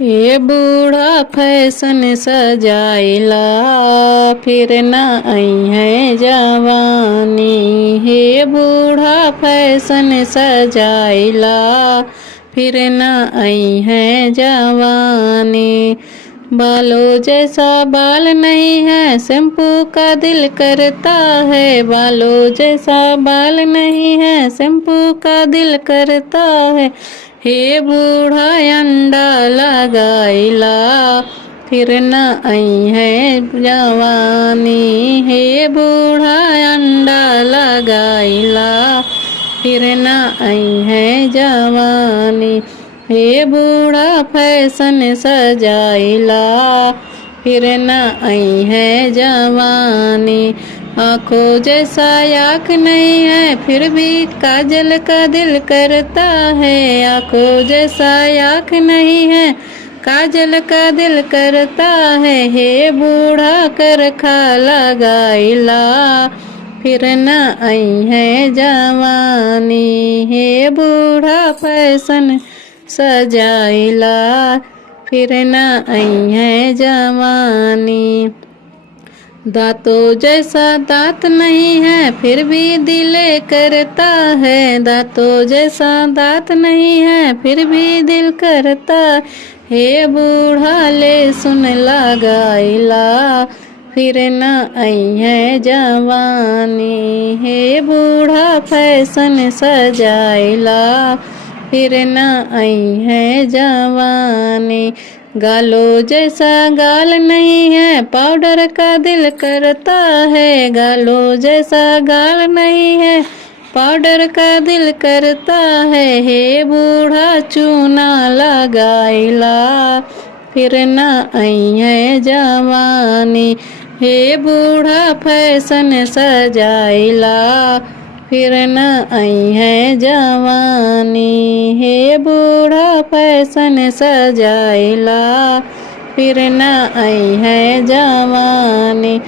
ये बूढ़ा फैशन सजाइला, फिर न आई है जवानी। हे बूढ़ा फैशन सजाइला, फिर न आई है जवानी। बालों जैसा बाल नहीं है, शैम्पू का दिल करता है। बालों जैसा बाल नहीं है, शैम्पू का दिल करता है। हे बूढ़ा अंडा लगाइला, फिर न आई है जवानी। हे बूढ़ा अंडा लगाइला, फिर न आई है जवानी। हे बूढ़ा फैशन सजाइला, फिर न आई है जवानी। आँखों जैसा आँख नहीं है, फिर भी काजल का दिल करता है। आँखों जैसा आँख नहीं है, काजल का दिल करता है। हे बूढ़ा करखा लगाइला, फिर न आई है जवानी। हे बूढ़ा फैशन सजाइला, फिर न आई है जवानी। दांतों जैसा दांत नहीं है, फिर भी दिल करता है। दांतों जैसा दांत नहीं है, फिर भी दिल करता। हे बूढ़ा ले सुन लगाइला, फिर न आई है जवानी। हे बूढ़ा फैशन सजाइला, फिर न आई है जवानी। गालों जैसा गाल नहीं है, पाउडर का दिल करता है। गालों जैसा गाल नहीं है, पाउडर का दिल करता है। हे बूढ़ा चूना लगाइला, फिर न आई है जवानी। हे बूढ़ा फैशन सजाइला, फिर न आई है जवानी। हे बूढ़ा फैशन सजाइला, फिर न आई है जवानी।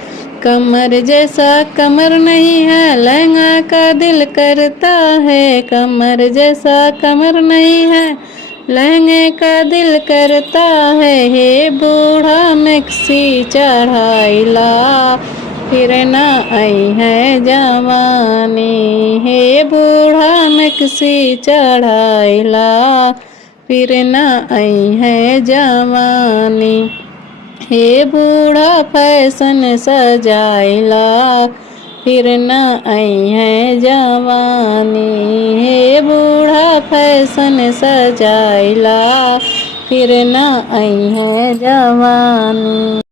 कमर जैसा कमर नहीं है, लहंगा का दिल करता है। कमर जैसा कमर नहीं है, लहंगे का दिल करता है। हे बूढ़ा मैक्सी चढ़ाइला, फिर न आई है जवानी। हे बूढ़ा मैक्सी चढ़ाइला, फिर न आई है जवानी। हे बूढ़ा फैशन सजाइला, फिर न आई है जवानी। हे बूढ़ा फैशन सजाइला, फिर न आई है जवानी।